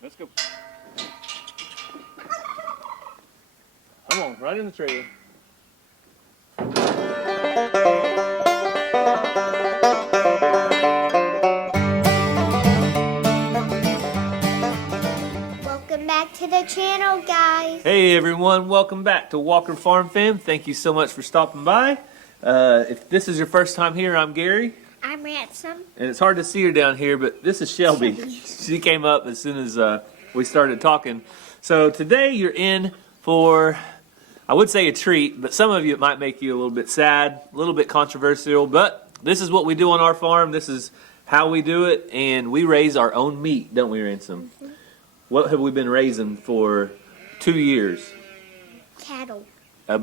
Let's go. Come on, right in the trailer. Welcome back to the channel, guys. Hey everyone, welcome back to Walker Farm Fam. Thank you so much for stopping by. If this is your first time here, I'm Gary. I'm Ransom. And it's hard to see her down here, but this is Shelby. She came up as soon as we started talking. So today you're in for, I would say a treat, but some of you it might make you a little bit sad, a little bit controversial, but this is what we do on our farm. This is how we do it, and we raise our own meat, don't we, Ransom? Mm-hmm. What have we been raising for 2 years? Cattle. A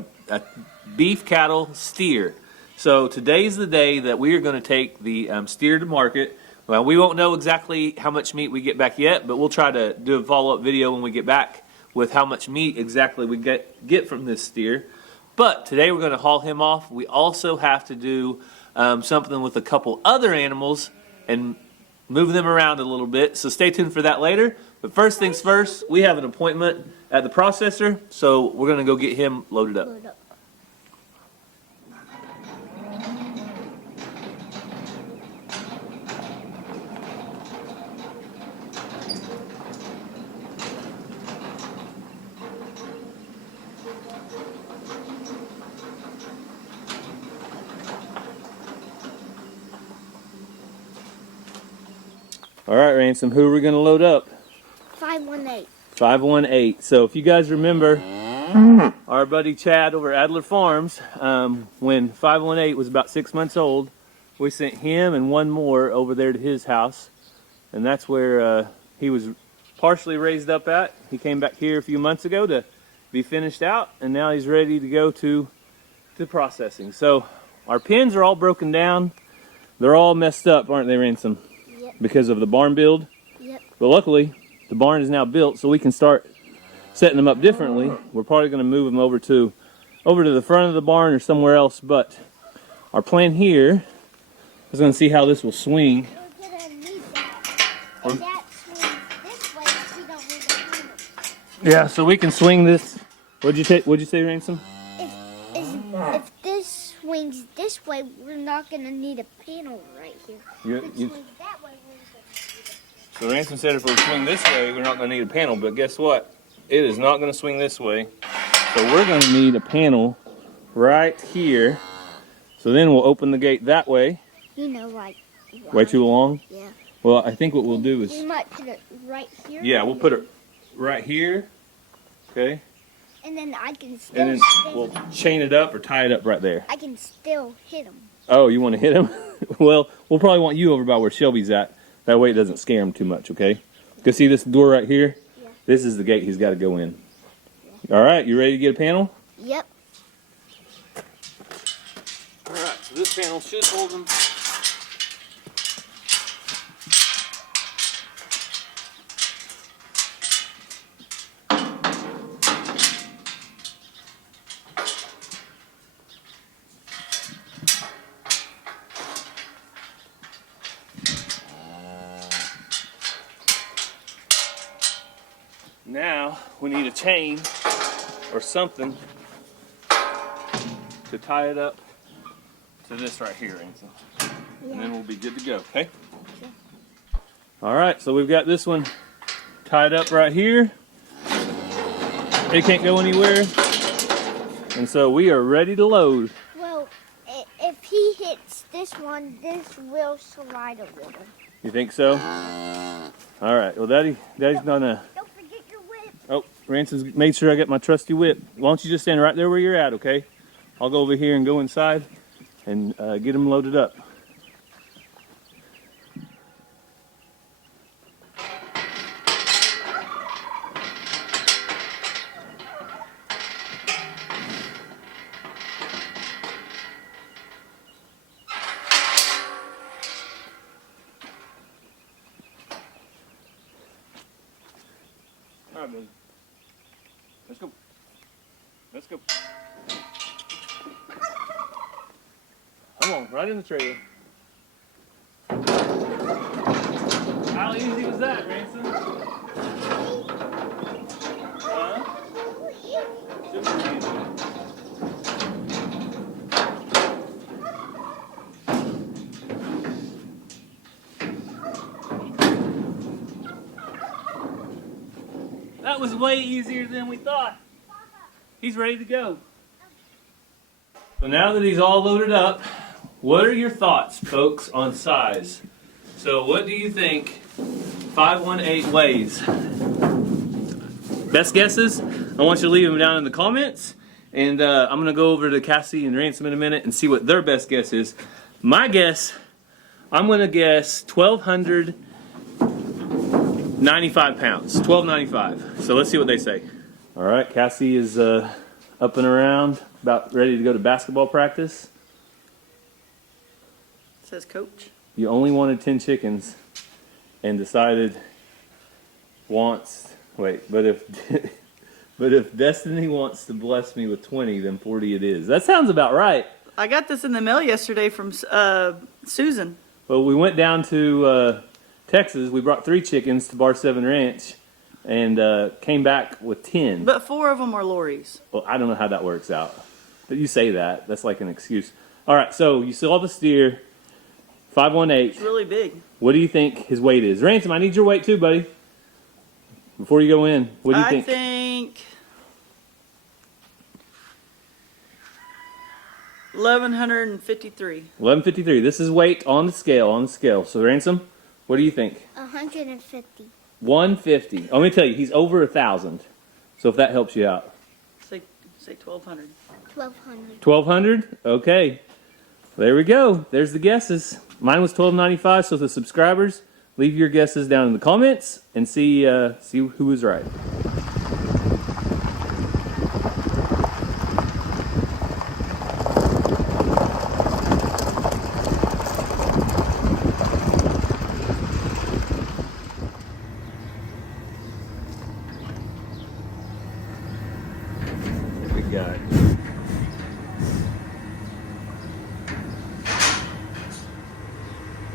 beef cattle steer. So today's the day that we are going to take the steer to market. Well, we won't know exactly how much meat we get back yet, but we'll try to do a follow-up video when we get back with how much meat exactly we get from this steer. But today we're going to haul him off. We also have to do something with a couple other animals and move them around a little bit. So stay tuned for that later. But first things first, we have an appointment at the processor, so we're going to go get him loaded up. All right, Ransom, who are we going to load up? 518. 518. So if you guys remember our buddy Chad over at Adler Farms, when 518 was about 6 months old, we sent him and one more over there to his house. And that's where he was partially raised up at. He came back here a few months ago to be finished out, and now he's ready to go to processing. So our pens are all broken down. They're all messed up, aren't they, Ransom? Yep. Because of the barn build. Yep. But luckily, the barn is now built, so we can start setting them up differently. We're probably going to move them over to the front of the barn or somewhere else. But our plan here is going to see how this will swing. We're going to need that. And that swings this way if we don't need the handle. Yeah, so we can swing this. What'd you say, Ransom? If this swings this way, we're not going to need a panel right here. If it swings that way, So Ransom said if we swing this way, we're not going to need a panel. But guess what? It is not going to swing this way. So we're going to need a panel right here. So then we'll open the gate that way. you know, like... Way too long? Yeah. Well, I think what we'll do is... We might put it right here. Yeah, we'll put it right here. Okay. And then I can still... And then we'll chain it up or tie it up right there. I can still hit him. Oh, you want to hit him? Well, we'll probably want you over by where Shelby's at. That way it doesn't scare him too much, okay? Go see this door right here? Yeah. This is the gate he's got to go in. Yeah. All right, you ready to get a panel? Yep. All right, so this panel should hold him. Now we need a chain or something to tie it up to this right here, Ransom. Yeah. And then we'll be good to go, okay? Sure. All right, so we've got this one tied up right here. It can't go anywhere. And so we are ready to load. Well, if he hits this one, this will slide a little. You think so? All right, well, Daddy's gonna... Don't forget your whip. Oh, Ransom's made sure I get my trusty whip. Why don't you just stand right there where you're at, okay? I'll go over here and go inside and get them loaded up. All right, baby. Let's go. Let's go. Come on, right in the trailer. How easy was that, Ransom? That was way easier than we thought. He's ready to go. So now that he's all loaded up, what are your thoughts, folks, on size? So what do you think 518 weighs? Best guesses? I want you to leave them down in the comments. And I'm going to go over to Cassie and Ransom in a minute and see what their best guess is. My guess, I'm going to guess 1,295 pounds. 1,295. So let's see what they say. All right, Cassie is up and around, about ready to go to basketball practice. Says coach. You only wanted 10 chickens and decided but if Destiny wants to bless me with 20, then 40 it is. That sounds about right. I got this in the mail yesterday from Susan. Well, we went down to Texas. We brought 3 chickens to Bar 7 Ranch and came back with 10. But 4 of them are Lori's. Well, I don't know how that works out. But you say that. That's like an excuse. All right, so you saw the steer, 518. It's really big. What do you think his weight is? Ransom, I need your weight too, buddy. Before you go in, what do you think? I think 1,153. 1153. This is weight on the scale. So Ransom, what do you think? 150. 150. Let me tell you, he's over 1,000. So if that helps you out. Say 1,200. 1,200. 1,200? Okay. There we go. There's the guesses. Mine was 1,295. So the subscribers, leave your guesses down in the comments and see who was right. Big guy.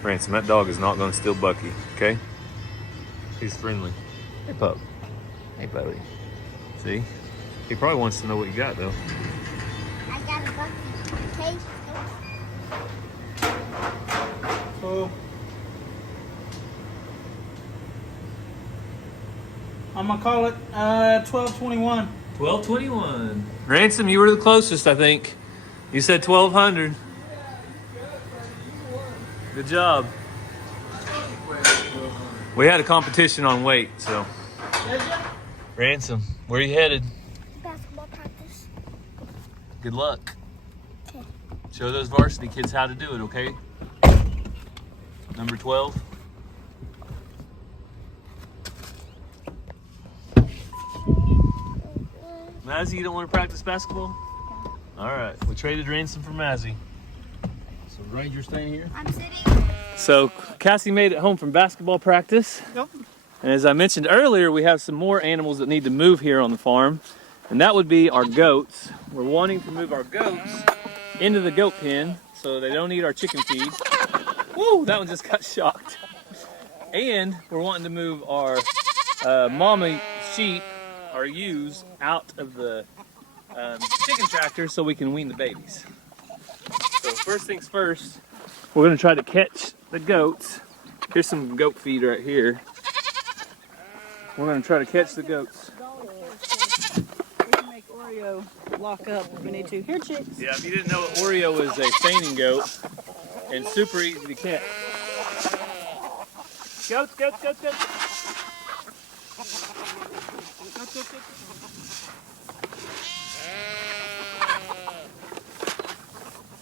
Ransom, that dog is not going to steal Bucky, okay? He's friendly. Hey, pup. Hey, buddy. See? He probably wants to know what you got, though. I got a bucket. Okay. So I'm gonna call it 1221. 1221. Ransom, you were the closest, I think. You said 1,200. Good job. We had a competition on weight, so. Ransom, where are you headed? Basketball practice. Good luck. Okay. Show those varsity kids how to do it, okay? Number 12. Mazzy, you don't want to practice basketball? All right, we traded Ransom for Mazzy. So Ranger staying here? I'm sitting. So Cassie made it home from basketball practice. Yep. And as I mentioned earlier, we have some more animals that need to move here on the farm. And that would be our goats. We're wanting to move our goats into the goat pen so they don't eat our chicken feed. Woo, that one just got shocked. And we're wanting to move our mama sheep, our ewes, out of the chicken tractor so we can wean the babies. So first things first, we're gonna try to catch the goats. Here's some goat feed right here. We're gonna try to catch the goats. We can make Oreo lock up if we need to. Here, chicks. Yeah, if you didn't know, Oreo is a staining goat and super easy to catch. Goats, goats, goats, goats. Goats, goats, goats.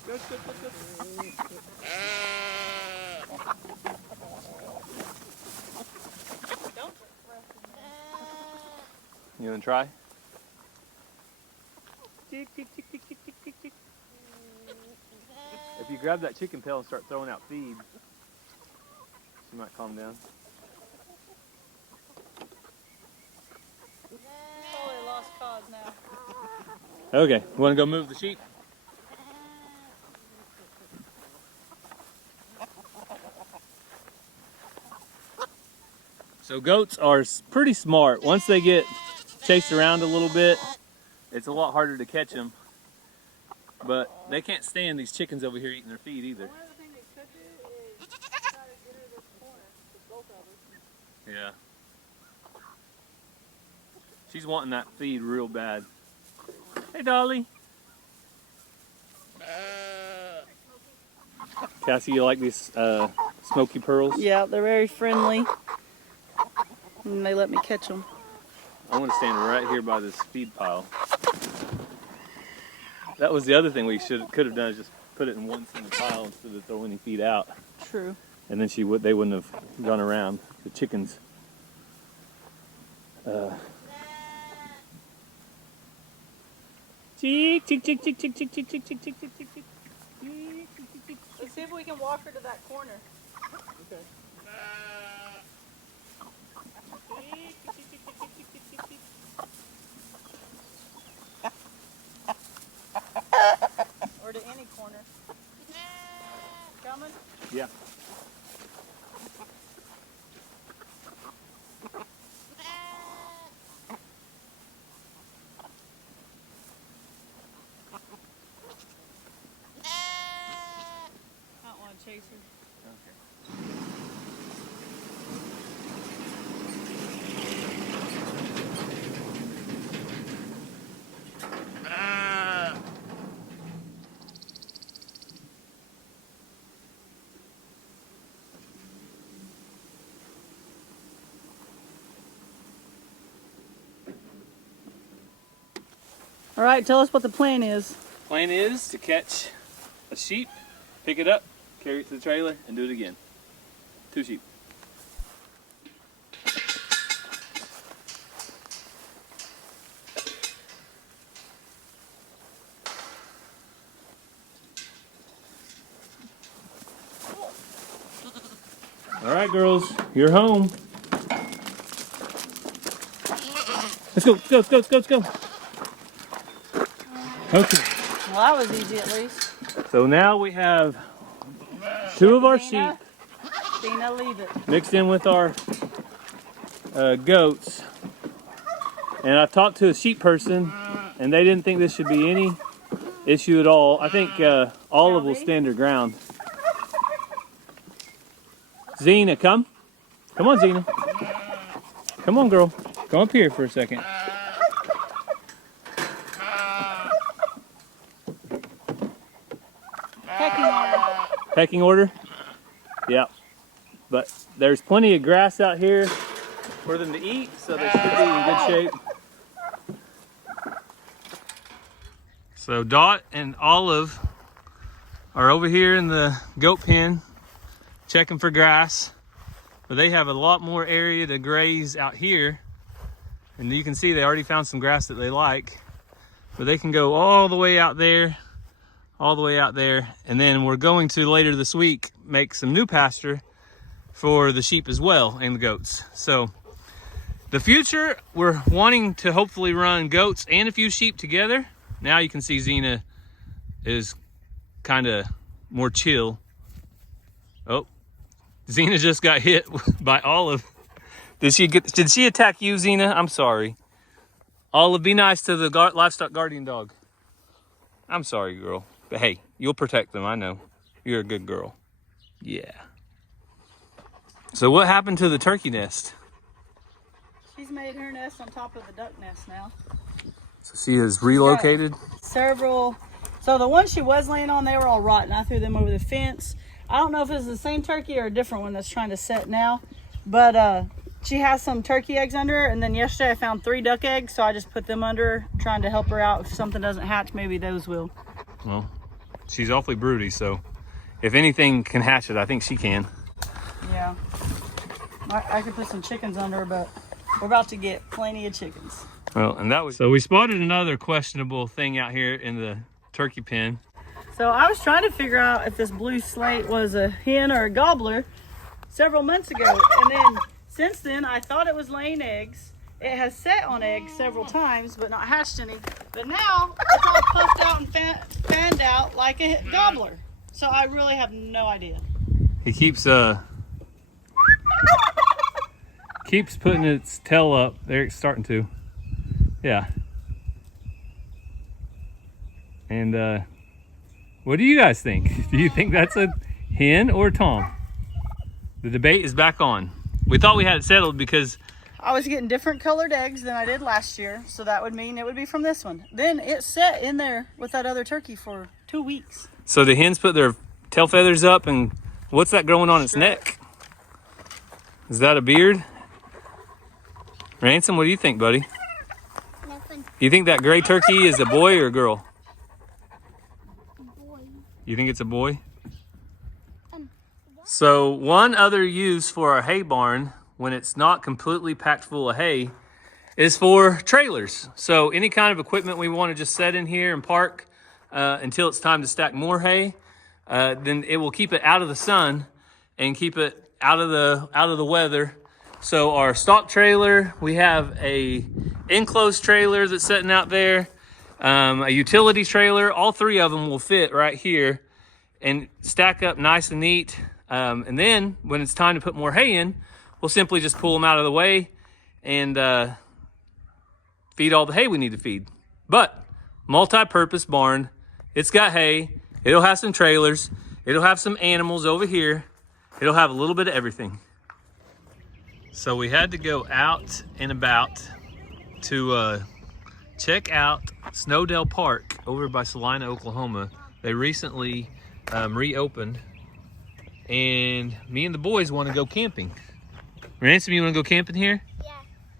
Goats, goats, goats, goats. You wanna try? Tick, tick, tick, tick, tick, tick, tick, tick. If you grab that chicken tail and start throwing out feed, she might calm down. Probably a lost cause now. Okay, you wanna go move the sheep? So goats are pretty smart. Once they get chased around a little bit, it's a lot harder to catch them. But they can't stand these chickens over here eating their feed either. One other thing they could do is try to get her this corner, with both of us. Yeah. She's wanting that feed real bad. Hey, Dolly. Cassie, you like these smoky pearls? Yeah, they're very friendly. And they let me catch them. I want to stand right here by this feed pile. That was the other thing we could have done, is just put it in one single pile instead of throwing any feed out. True. And then they wouldn't have gone around. The chickens. Chick, chick, chick, chick, chick, chick, chick, chick, chick, chick, chick, chick, chick. Let's see if we can walk her to that corner. Okay. Or to any corner. Coming? Yeah. I don't want to chase her. All right, tell us what the plan is. Plan is to catch a sheep, pick it up, carry it to the trailer, and do it again. 2 sheep. All right, girls, you're home. Let's go, let's go, let's go, let's go, let's go. Okay. Well, that was easy at least. So now we have 2 of our sheep Dina, leave it. mixed in with our goats. And I talked to a sheep person, and they didn't think this should be any issue at all. I think Olive will stand her ground. Zena, come. Come on, Zena. Come on, girl. Come up here for a second. Pecking order. Pecking order? Yeah. But there's plenty of grass out here for them to eat, so they should be in good shape. So Dot and Olive are over here in the goat pen checking for grass. But they have a lot more area to graze out here. And you can see they already found some grass that they like. But they can go all the way out there, all the way out there. And then we're going to later this week make some new pasture for the sheep as well and the goats. So the future, we're wanting to hopefully run goats and a few sheep together. Now you can see Zena is kind of more chill. Oh, Zena just got hit by Olive. Did she attack you, Zena? I'm sorry. Olive, be nice to the livestock guardian dog. I'm sorry, girl. But hey, you'll protect them, I know. You're a good girl. Yeah. So what happened to the turkey nest? She's made her nest on top of the duck nest now. So she is relocated? Several. So the ones she was laying on, they were all rotten. I threw them over the fence. I don't know if it's the same turkey or a different one that's trying to set now. But she has some turkey eggs under her. And then yesterday I found 3 duck eggs. So I just put them under her, trying to help her out. If something doesn't hatch, maybe those will. Well, she's awfully broody. So if anything can hatch it, I think she can. Yeah. I could put some chickens under her, but we're about to get plenty of chickens. Well, and that was... So we spotted another questionable thing out here in the turkey pen. So I was trying to figure out if this blue slate was a hen or a gobbler several months ago. And then since then, I thought it was laying eggs. It has set on eggs several times, but not hatched any. But now it's all puffed out and fanned out like a gobbler. So I really have no idea. He keeps putting its tail up. There, it's starting to. Yeah. And what do you guys think? Do you think that's a hen or Tom? The debate is back on. We thought we had it settled because I was getting different colored eggs than I did last year, so that would mean it would be from this one. Then it sat in there with that other turkey for 2 weeks. So the hens put their tail feathers up, and what's that growing on its neck? Is that a beard? Ransom, what do you think, buddy? Nothing. You think that gray turkey is a boy or a girl? Boy. You think it's a boy? So one other use for our hay barn when it's not completely packed full of hay is for trailers. So any kind of equipment we want to just set in here and park until it's time to stack more hay, then it will keep it out of the sun and keep it out of the weather. So our stock trailer, we have a enclosed trailer that's sitting out there, a utility trailer. All three of them will fit right here and stack up nice and neat. And then when it's time to put more hay in, we'll simply just pull them out of the way and feed all the hay we need to feed. But multi-purpose barn, it's got hay, it'll have some trailers, it'll have some animals over here, it'll have a little bit of everything. So we had to go out and about to check out Snowdale Park over by Salina, Oklahoma. They recently reopened, and me and the boys want to go camping. Ransom, you want to go camping here? Yeah.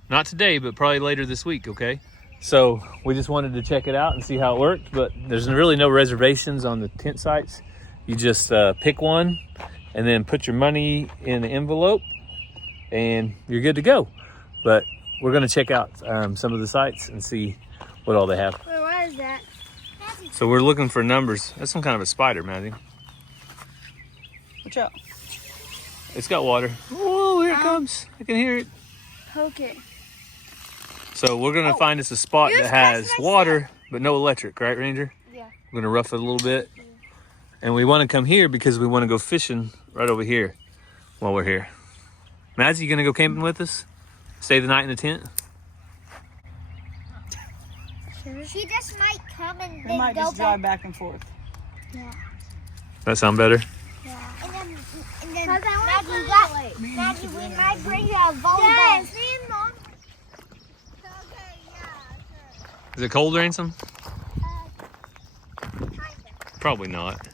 Not today, but probably later this week, okay? So we just wanted to check it out and see how it worked, but there's really no reservations on the tent sites. You just pick one and then put your money in the envelope and you're good to go. But we're gonna check out some of the sites and see what all they have. Wait, what is that? So we're looking for numbers. That's some kind of a spider, Matthew. Watch out. It's got water. Oh, here it comes. I can hear it. Poke it. So we're gonna find us a spot that has water, but no electric, right, Ranger? Yeah. We're gonna rough it a little bit. And we wanna come here because we wanna go fishing right over here while we're here. Mads, you gonna go camping with us? Stay the night in the tent? She just might come and We then might go just back. drive back and forth. Yeah. That sound better? Yeah. And then Maggie, we might bring you a volleyball. Yes, me and Mom. Okay, yeah. Is it cold, Ransom? Kinda. Probably not.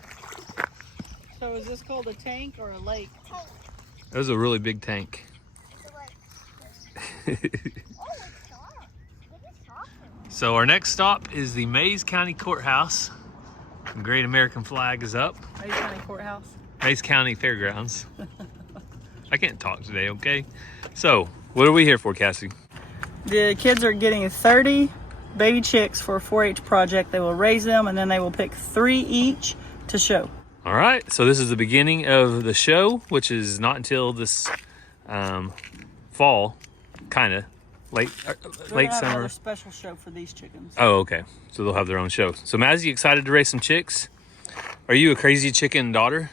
So is this called a tank or a lake? That was a really big tank. Oh, it's soft. It is soft. So our next stop is the Mays County Courthouse. The Great American Flag is up. Mays County Courthouse. Mays County Fairgrounds. I can't talk today, okay? So, what are we here for, Cassie? The kids are getting 30 baby chicks for a 4-H project. They will raise them and then they will pick 3 each to show. All right, so this is the beginning of the show, which is not until this fall, kind of late They're gonna have summer. a special show for these chickens. Oh, okay. So they'll have their own show. So Mazzy, you excited to raise some chicks? Are you a crazy chicken daughter?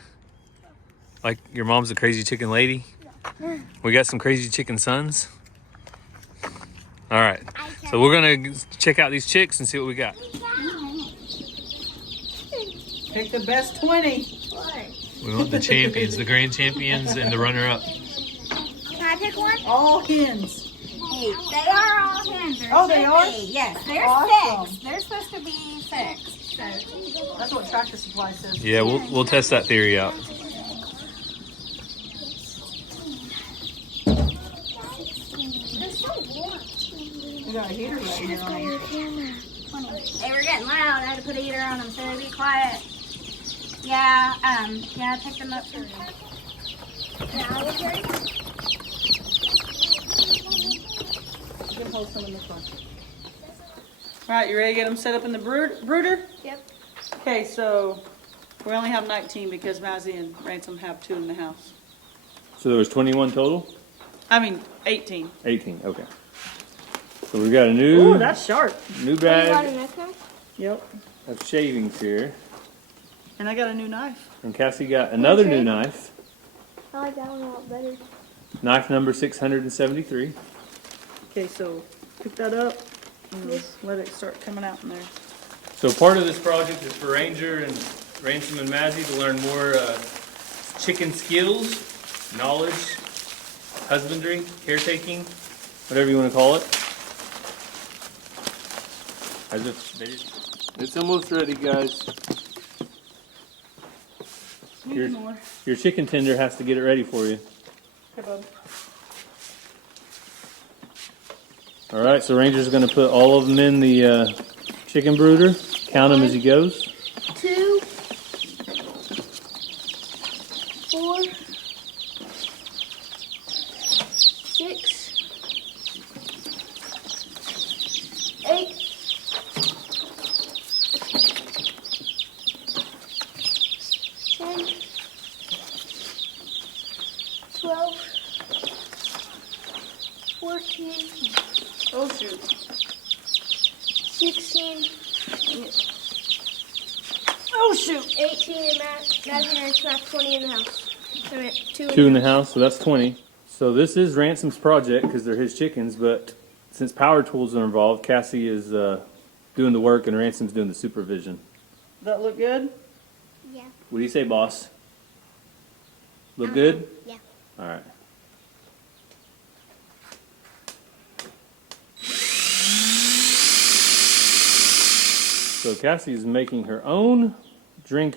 Like your mom's a crazy chicken lady? We got some crazy chicken sons. All right. So we're gonna check out these chicks and see what we got. Pick the best 20. We want the champions, the grand champions, and the runner-up. Can I pick one? All hens. They are all hens. There Oh, they should are? be. Yes, there's Awesome. 6. They're supposed to be 6. So That's what Tractor Supply says. Yeah, we'll test that theory out. They're so warm. We got a heater right here on them. they were getting loud. I had to put a heater on them so they'd be quiet. Yeah, yeah, I picked them up for you. Now we're ready. You can hold some in the front. All right, you ready to get them set up in the brooder? Yep. Okay, so we only have 19 because Mazzy and Ransom have 2 in the house. So there was 21 total? I mean, 18. 18, okay. So we got a new Ooh, that's sharp. bag next one? Yep. of shavings here. And I got a new knife. And Cassie got another new knife. I like that one a lot better. Knife number 673. Okay, so pick that up and let it start coming out in there. So part of this project is for Ranger and Ransom and Mazzy to learn more chicken skills, knowledge, husbandry, caretaking. whatever you want to call it. It's almost ready, guys. Your chicken tender has to get it ready for you. Okay, bub. All right, so Ranger's going to put all of them in the chicken brooder. Count them as he goes. 2, 4, 6, 8, 10, 12, 14, Oh shoot. 16, Oh shoot. 18, and imaginary trap 20 in the house. All right, 2 2 in the house, so that's 20. So this is Ransom's project because they're his chickens, but since power tools are involved, Cassie is doing the work and Ransom's doing the supervision. That look good? Yeah. What do you say, boss? Look good? Yeah. All right. So Cassie's making her own drink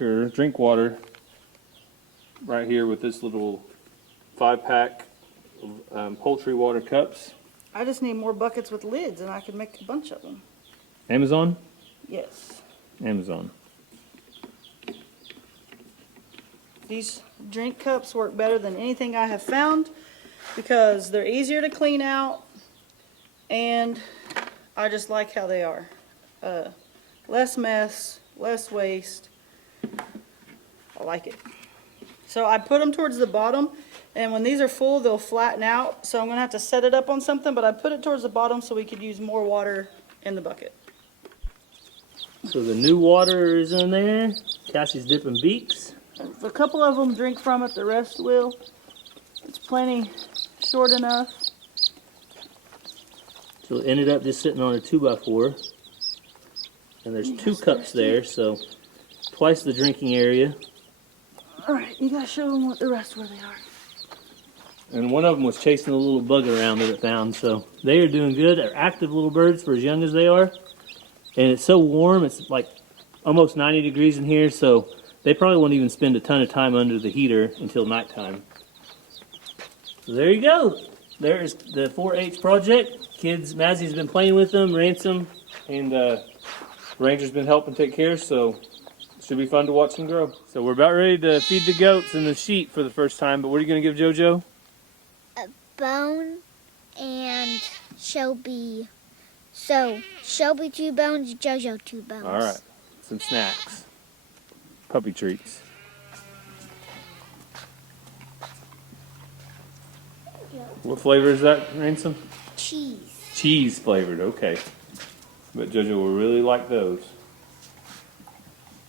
water right here with this little 5-pack of poultry water cups. I just need more buckets with lids and I can make a bunch of them. Amazon? Yes. Amazon. These drink cups work better than anything I have found because they're easier to clean out and I just like how they are. Less mess, less waste. I like it. So I put them towards the bottom, and when these are full, they'll flatten out. So I'm going to have to set it up on something, but I put it towards the bottom so we could use more water in the bucket. So the new water is in there. Cassie's dipping beaks. If a couple of them drink from it, the rest will. It's plenty short enough. So it ended up just sitting on a 2x4. And there's 2 cups there, so twice the drinking area. All right, you gotta show them what the rest where they are. And one of them was chasing a little bug around that it found, so they are doing good. They're active little birds for as young as they are. And it's so warm, it's like almost 90 degrees in here, so they probably won't even spend a ton of time under the heater until nighttime. So there you go. There's the 4-H project. Kids, Mazzie's been playing with them, Ransom, and Ranger's been helping take care, so it should be fun to watch them grow. So we're about ready to feed the goats and the sheep for the first time, but what are you going to give JoJo? A bone and Shelby. So, Shelby 2 bones, JoJo 2 bones. All right, some snacks. Puppy treats. What flavor is that, Ransom? Cheese. Cheese flavored, okay. But JoJo will really like those.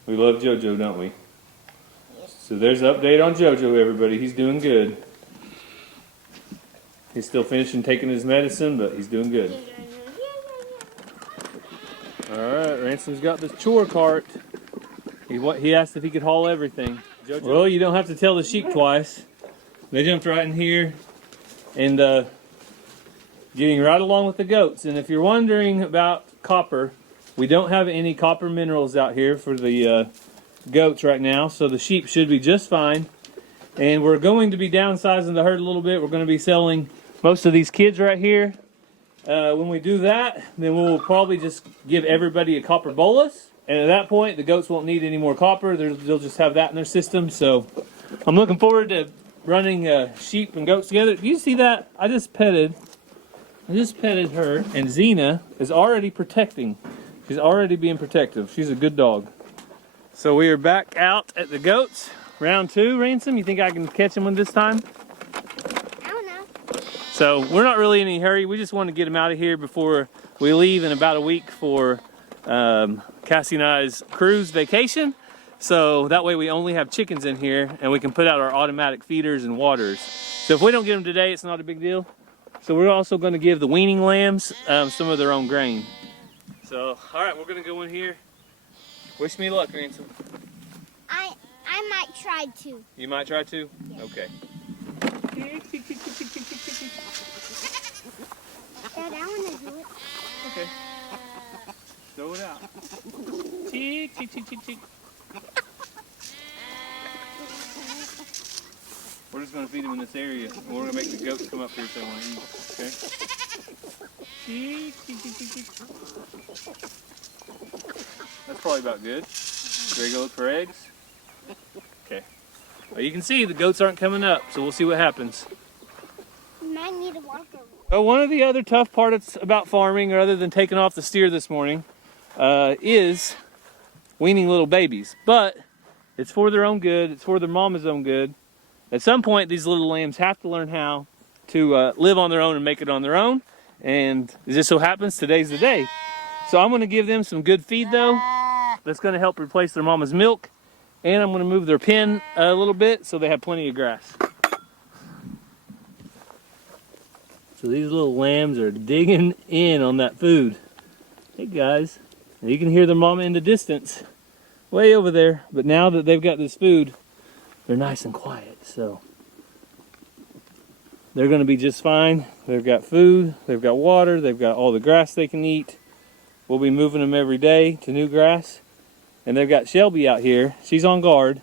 We love JoJo, don't we? Yes. So there's an update on JoJo, everybody. He's doing good. He's still finishing taking his medicine, but he's doing good. All right, Ransom's got this chore cart. He asked if he could haul everything. JoJo. Well, you don't have to tell the sheep twice. They jumped right in here and getting right along with the goats. And if you're wondering about copper, we don't have any copper minerals out here for the goats right now, so the sheep should be just fine. And we're going to be downsizing the herd a little bit. We're going to be selling most of these kids right here. When we do that, then we'll probably just give everybody a copper bolus. And at that point, the goats won't need any more copper. They'll just have that in their system. So I'm looking forward to running sheep and goats together. Do you see that? I just petted her, and Xena is already protecting. She's already being protective. She's a good dog. So we are back out at the goats. Round 2, Ransom. You think I can catch them one this time? I don't know. So we're not really in any hurry. We just want to get them out of here before we leave in about a week for Cassie and I's cruise vacation. So that way we only have chickens in here and we can put out our automatic feeders and waters. So if we don't get them today, it's not a big deal. So we're also going to give the weaning lambs some of their own grain. So, all right, we're going to go in here. Wish me luck, Ransom. I might try to. You might try to? Yeah. Okay. it out. Cheek, cheek, cheek, cheek, cheek. We're just gonna feed them in this area. And we're gonna make the goats come up here if they want to eat. Okay? Cheek, cheek, cheek, cheek, cheek. That's probably about good. Ready to go look for eggs? Okay. Well, you can see the goats aren't coming up, so we'll see what happens. You might need a walker. Oh, one of the other tough parts about farming, or other than taking off the steer this morning, is weaning little babies. But it's for their own good. It's for their mama's own good. At some point, these little lambs have to learn how to live on their own and make it on their own. And it just so happens today's the day. So I'm going to give them some good feed, though. That's going to help replace their mama's milk. And I'm going to move their pen a little bit so they have plenty of grass. So these little lambs are digging in on that food. Hey guys, and you can hear their mama in the distance, way over there. But now that they've got this food, they're nice and quiet. So they're going to be just fine. They've got food, they've got water, they've got all the grass they can eat. We'll be moving them every day to new grass. And they've got Shelby out here. She's on guard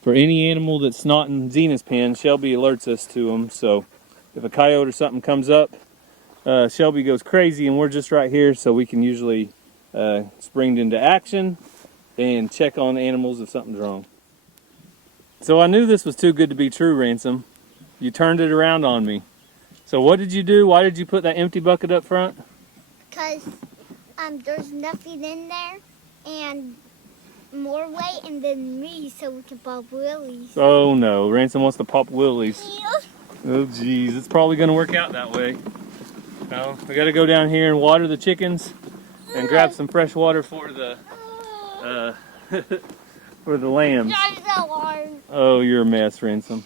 for any animal that's not in Zena's pen. Shelby alerts us to them. So if a coyote or something comes up, Shelby goes crazy, and we're just right here, so we can usually spring into action and check on animals if something's wrong. So I knew this was too good to be true, Ransom. You turned it around on me. So what did you do? Why did you put that empty bucket up front? Because there's nothing in there, and more weight than me, so we can pop willies. Oh no, Ransom wants to pop willies. Oh geez, it's probably going to work out that way. Now, we got to go down here and water the chickens and grab some fresh water for the for the lambs. Oh, you're a mess, Ransom.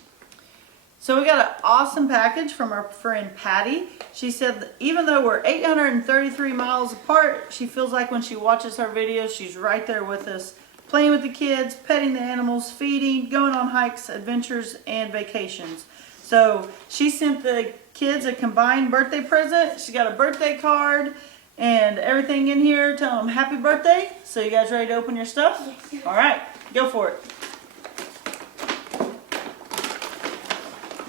So we got an awesome package from our friend Patty. She said that even though we're 833 miles apart, she feels like when she watches our videos, she's right there with us, playing with the kids, petting the animals, feeding, going on hikes, adventures, and vacations. So she sent the kids a combined birthday present. She got a birthday card and everything in here telling them happy birthday. So you guys ready to open your stuff? Yes. All right, go for it.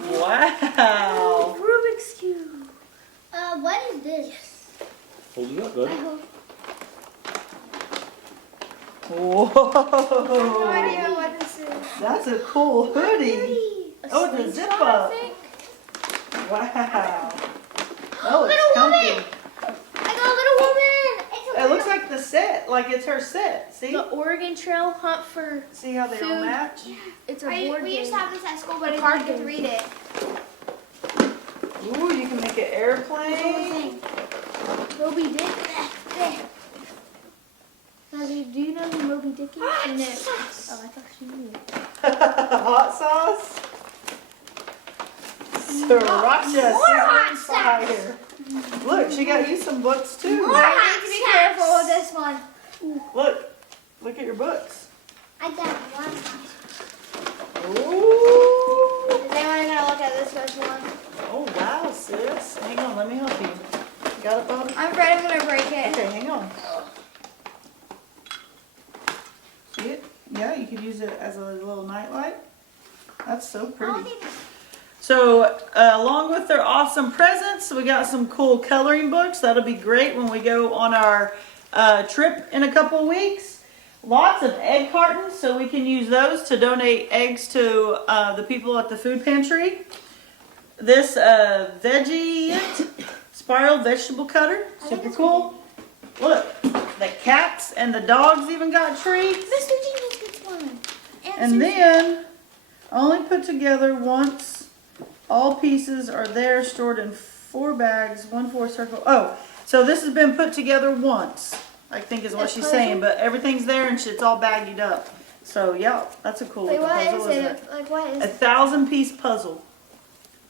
Wow. Rubik's Cube. What is this? Hold it up, bud. Whoa. No idea what this is. That's a cool hoodie. Oh, the zip up. Wow. Oh, it's Little comfy. woman. I got a little woman. It looks like the set, like it's her set. See? The Oregon Trail hunt for. See how they all food. match? It's a We board used game. to have this at school, but it's Card hard to game. read it. Ooh, you can make an airplane. Moby Dick. Now, do you know who Moby Dick is? Ah, No. Jesus. Oh, I thought she knew. Hot sauce. Sriracha. hot Sizzling fire. Look, she got you some books too. I need to be careful with this one. Look at your books. I got one. Ooh. Is anyone gonna look at this first one? Oh wow, sis. Hang on, let me help you. You got it, Bob? I'm afraid I'm gonna break it. Okay, hang on. See it? Yeah, you could use it as a little nightlight. That's so pretty. So, along with their awesome presents, we got some cool coloring books. That'll be great when we go on our trip in a couple weeks. Lots of egg cartons, so we can use those to donate eggs to the people at the food pantry. This veggie spiral vegetable cutter, super cool. Look, the cats and the dogs even got treats. Mr. Genius gets one. And then, only put together once. All pieces are there, stored in 4 bags, 1/4 circle. Oh, so this has been put together once, I think is what she's saying. But everything's there and it's all baggied up. So yeah, that's a cool Wait, looking what puzzle, is isn't it? it? Like, what is A it? 1,000-piece puzzle.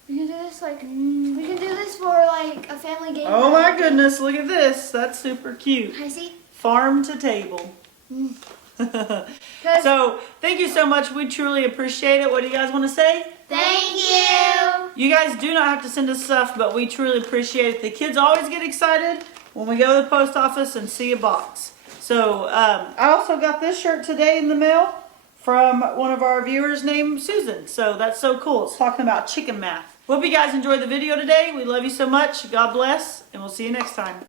We can do this we can do this for like a family game. Oh my goodness, look at this. That's super cute. I see. Farm to table. So, thank you so much. We truly appreciate it. What do you guys want to say? Thank you. You guys do not have to send us stuff, but we truly appreciate it. The kids always get excited when we go to the post office and see a box. So I also got this shirt today in the mail from one of our viewers named Susan. So that's so cool. It's talking about chicken math. Hope you guys enjoyed the video today. We love you so much. God bless, and we'll see you next time.